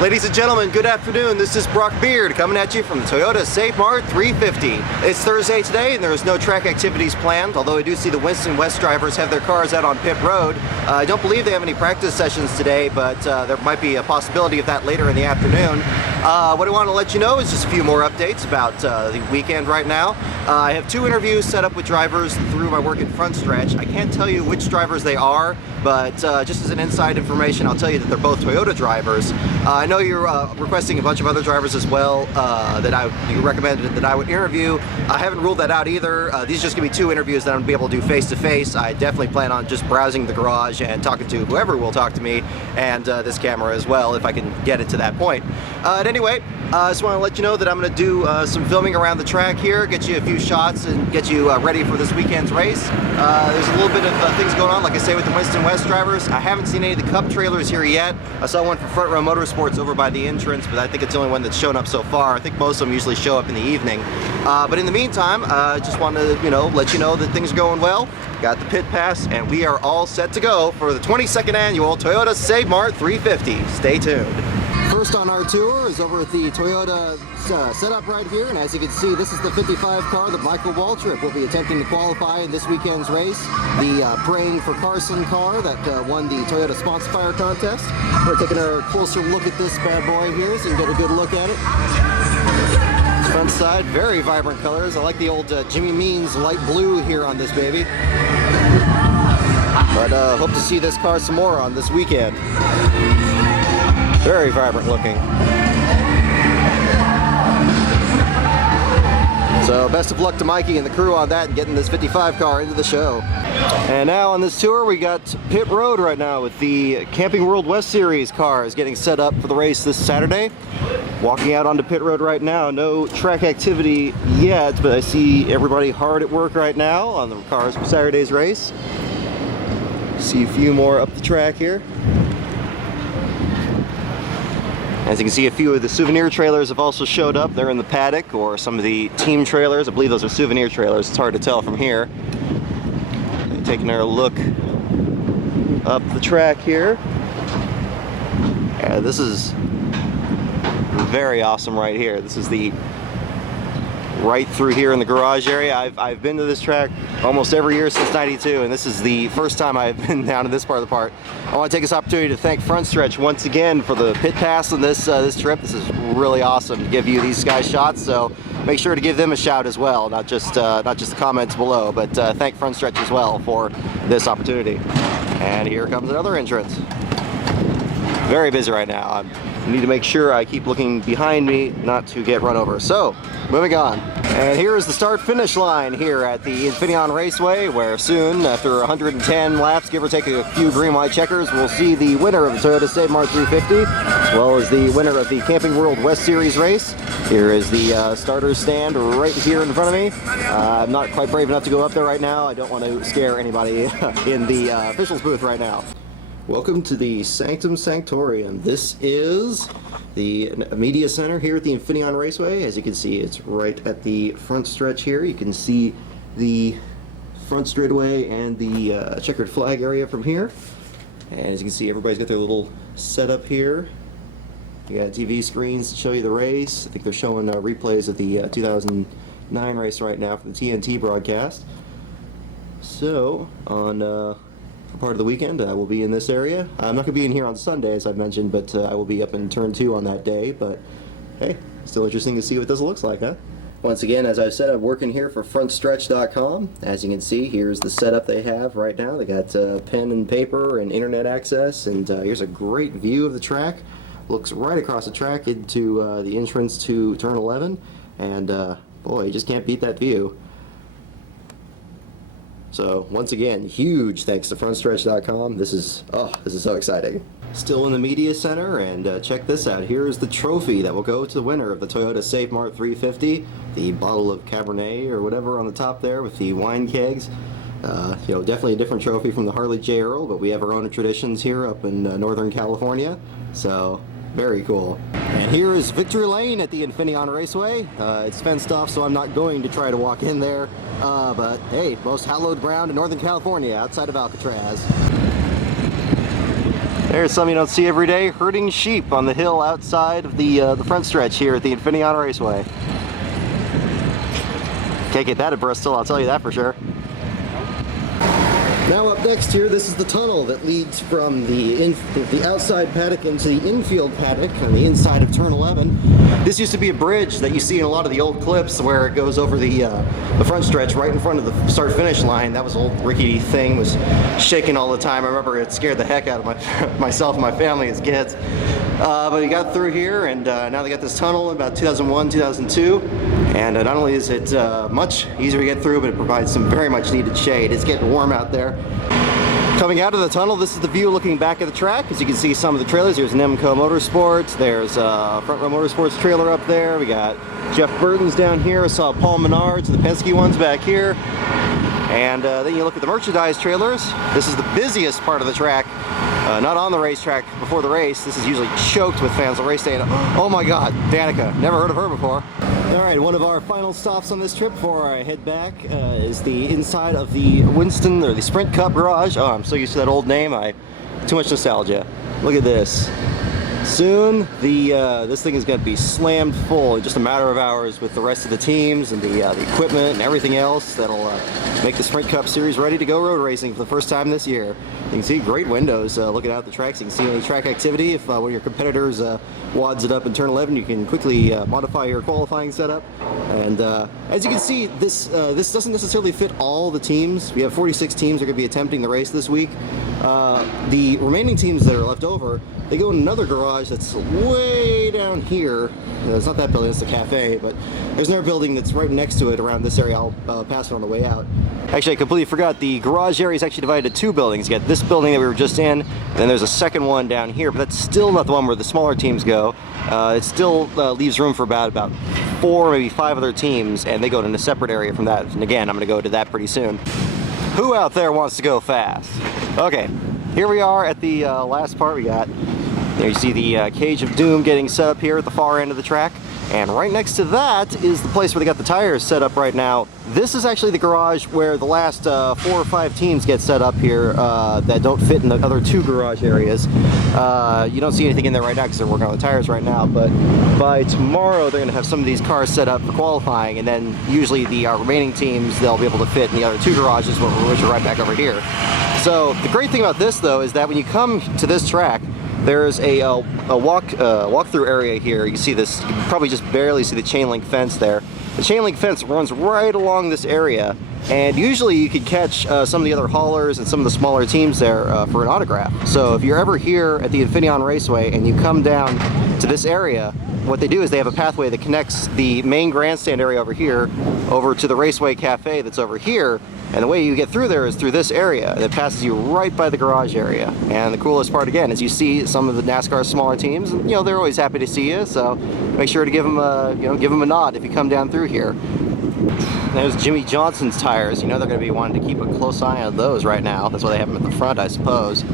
Ladies and gentlemen, good afternoon. This is Brock Beard coming at you from the Toyota Save Mart 350. It's Thursday today and there is no track activities planned, although I do see the Winston West drivers have their cars out on pit road. I don't believe they have any practice sessions today, but there might be a possibility of that later in the afternoon. What I want to let you know is just a few more updates about the weekend right now. I have 2 interviews set up with drivers through my work at Front Stretch. I can't tell you which drivers they are, but just as an inside information, I'll tell you that they're both Toyota drivers. I know you're requesting a bunch of other drivers as well that you recommended that I would interview. I haven't ruled that out either. These are just going to be 2 interviews that I'm going to be able to do face-to-face. I definitely plan on just browsing the garage and talking to whoever will talk to me, and this camera as well, if I can get it to that point. Anyway, I just want to let you know that I'm going to do some filming around the track here, get you a few shots and get you ready for this weekend's race. There's a little bit of things going on, like I say, with the Winston West drivers. I haven't seen any of the Cup trailers here yet. I saw one for Front Row Motorsports over by the entrance, but I think it's the only one that's shown up so far. I think most of them usually show up in the evening. But in the meantime, I just want to let you know that things are going well. Got the pit pass, and we are all set to go for the 22nd annual Toyota Save Mart 350. Stay tuned. First on our tour is over at the Toyota setup right here, and as you can see, this is the 55 car that Michael Waltrip will be attempting to qualify in this weekend's race. The Praying for Carson car that won the Toyota Sponsor Fire contest. We're taking a closer look at this bad boy here so you can get a good look at it. Front side, very vibrant colors. I like the old Jimmy Means light blue here on this baby. But hope to see this car some more on this weekend. Very vibrant looking. So best of luck to Mikey and the crew on that and getting this 55 car into the show. And now on this tour we got pit road right now with the Camping World West Series cars getting set up for the race this Saturday. Walking out onto pit road right now, no track activity yet, but I see everybody hard at work right now on the cars for Saturday's race. See a few more up the track here. As you can see, a few of the souvenir trailers have also showed up. They're in the paddock, or some of the team trailers. I believe those are souvenir trailers. It's hard to tell from here. Taking our look up the track here. Yeah, this is very awesome right here. This is the right through here in the garage area. I've been to this track almost every year since '92, and this is the first time I've been down to this part of the park. I want to take this opportunity to thank Front Stretch once again for the pit pass on this trip. This is really awesome to give you these guys shots, so make sure to give them a shout as well, not just the comments below, but thank Front Stretch as well for this opportunity. And here comes another entrance. Very busy right now. I need to make sure I keep looking behind me not to get run over. So, moving on. And here is the start-finish line here at the Infineon Raceway, where soon, after 110 laps, give or take a few green-white checkers, we'll see the winner of the Toyota Save Mart 350, as well as the winner of the Camping World West Series race. Here is the starter's stand right here in front of me. I'm not quite brave enough to go up there right now. I don't want to scare anybody in the officials booth right now. Welcome to the Sanctum Sanctorium. This is the media center here at the Infineon Raceway. As you can see, it's right at the front stretch here. You can see the front straightaway and the checkered flag area from here. And as you can see, everybody's got their little setup here. You got TV screens to show you the race. I think they're showing replays of the 2009 race right now for the TNT broadcast. So, on part of the weekend, I will be in this area. I'm not going to be in here on Sunday, as I've mentioned, but I will be up in turn 2 on that day. But hey, still interesting to see what this looks like, huh? Once again, as I've said, I'm working here for frontstretch.com. As you can see, here's the setup they have right now. They got pen and paper and internet access, and here's a great view of the track. Looks right across the track into the entrance to turn 11, and boy, you just can't beat that view. So once again, huge thanks to frontstretch.com. This is so exciting. Still in the media center, and check this out. Here is the trophy that will go to the winner of the Toyota Save Mart 350. The bottle of Cabernet or whatever on the top there with the wine kegs. Definitely a different trophy from the Harley J. Earl, but we have our own traditions here up in Northern California. So very cool. And here is Victory Lane at the Infineon Raceway. It's fenced off, so I'm not going to try to walk in there. But hey, most hallowed ground in Northern California outside of Alcatraz. There's some you don't see every day, herding sheep on the hill outside of the front stretch here at the Infineon Raceway. Can't get that at Bristol, I'll tell you that for sure. Now up next here, this is the tunnel that leads from the outside paddock into the infield paddock on the inside of turn 11. This used to be a bridge that you see in a lot of the old clips where it goes over the front stretch right in front of the start-finish line. That was an old rickety thing, was shaking all the time. I remember it scared the heck out of myself and my family as kids. But we got through here, and now they got this tunnel in about 2001, 2002. And not only is it much easier to get through, but it provides some very much needed shade. It's getting warm out there. Coming out of the tunnel, this is the view looking back at the track. As you can see, some of the trailers. There's Nemco Motorsports. There's Front Row Motorsports trailer up there. We got Jeff Burton's down here. I saw Paul Menard's, the Penske ones back here. And then you look at the merchandise trailers. This is the busiest part of the track. Not on the racetrack before the race. This is usually choked with fans on race day. And, oh my God, Danica. Never heard of her before. All right, one of our final stops on this trip before I head back is the inside of the Winston, or the Sprint Cup garage. Oh, I'm so used to that old name. Too much nostalgia. Look at this. Soon, this thing is going to be slammed full in just a matter of hours with the rest of the teams and the equipment and everything else that'll make the Sprint Cup Series ready to go road racing for the first time this year. You can see great windows looking out at the tracks. You can see any track activity. If one of your competitors wads it up in turn 11, you can quickly modify your qualifying setup. And as you can see, this doesn't necessarily fit all the teams. We have 46 teams that are going to be attempting the race this week. The remaining teams that are left over, they go in another garage that's way down here. It's not that building, it's the cafe, but there's another building that's right next to it around this area. I'll pass it on the way out. Actually, I completely forgot, the garage area is actually divided into two buildings. You got this building that we were just in, and then there's a second one down here, but that's still not the one where the smaller teams go. It still leaves room for about 4, maybe 5 other teams, and they go in a separate area from that. And again, I'm going to go to that pretty soon. Who out there wants to go fast? Okay, here we are at the last part. We got, there you see the Cage of Doom getting set up here at the far end of the track. And right next to that is the place where they got the tires set up right now. This is actually the garage where the last 4 or 5 teams get set up here that don't fit in the other 2 garage areas. You don't see anything in there right now because they're working on the tires right now, but by tomorrow they're going to have some of these cars set up for qualifying, and then usually the remaining teams, they'll be able to fit in the other 2 garages, which are right back over here. So the great thing about this though is that when you come to this track, there's a walk-through area here. You can see this, you can probably just barely see the chain link fence there. The chain link fence runs right along this area, and usually you could catch some of the other haulers and some of the smaller teams there for an autograph. So if you're ever here at the Infineon Raceway and you come down to this area, what they do is they have a pathway that connects the main grandstand area over here over to the Raceway Cafe that's over here, and the way you get through there is through this area, and it passes you right by the garage area. And the coolest part again is you see some of the NASCAR smaller teams, and they're always happy to see you, so make sure to give them a nod if you come down through here. There's Jimmy Johnson's tires. They're going to be wanting to keep a close eye on those right now. That's why they have them at the front, I suppose.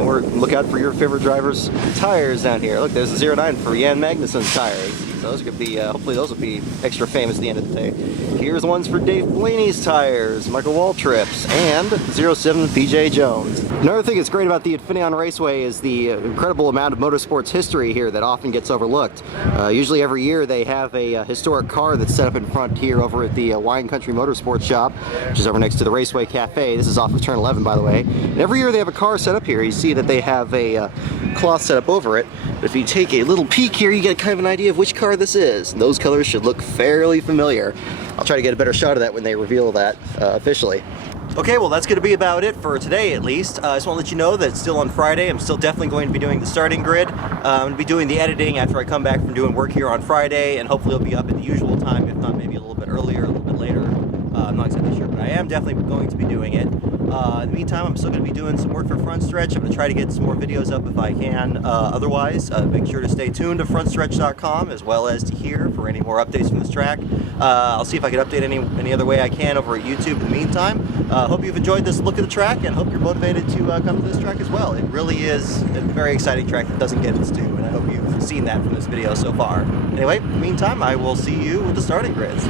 Or look out for your favorite driver's tires down here. Look, there's a 09 for Jan Magnussen's tires. So those are going to be, hopefully those will be extra famous at the end of the day. Here's the ones for Dave Blaney's tires, Michael Waltrip's, and 07 PJ Jones. Another thing that's great about the Infineon Raceway is the incredible amount of motorsports history here that often gets overlooked. Usually every year they have a historic car that's set up in front here over at the Wine Country Motorsports shop, which is over next to the Raceway Cafe. This is off of turn 11, by the way. And every year they have a car set up here. You see that they have a cloth set up over it. But if you take a little peek here, you get kind of an idea of which car this is. And those colors should look fairly familiar. I'll try to get a better shot of that when they reveal that officially. Okay, well that's going to be about it for today at least. I just want to let you know that it's still on Friday. I'm still definitely going to be doing the starting grid. I'm going to be doing the editing after I come back from doing work here on Friday, and hopefully it'll be up at the usual time, if not maybe a little bit earlier, a little bit later. I'm not exactly sure, but I am definitely going to be doing it. In the meantime, I'm still going to be doing some work for Front Stretch. I'm going to try to get some more videos up if I can. Otherwise, make sure to stay tuned to frontstretch.com as well as to here for any more updates from this track. I'll see if I can update any other way I can over at YouTube in the meantime. Hope you've enjoyed this look at the track, and hope you're motivated to come to this track as well. It really is a very exciting track that doesn't get its due, and I hope you've seen that from this video so far. Anyway, in the meantime, I will see you with the starting grids.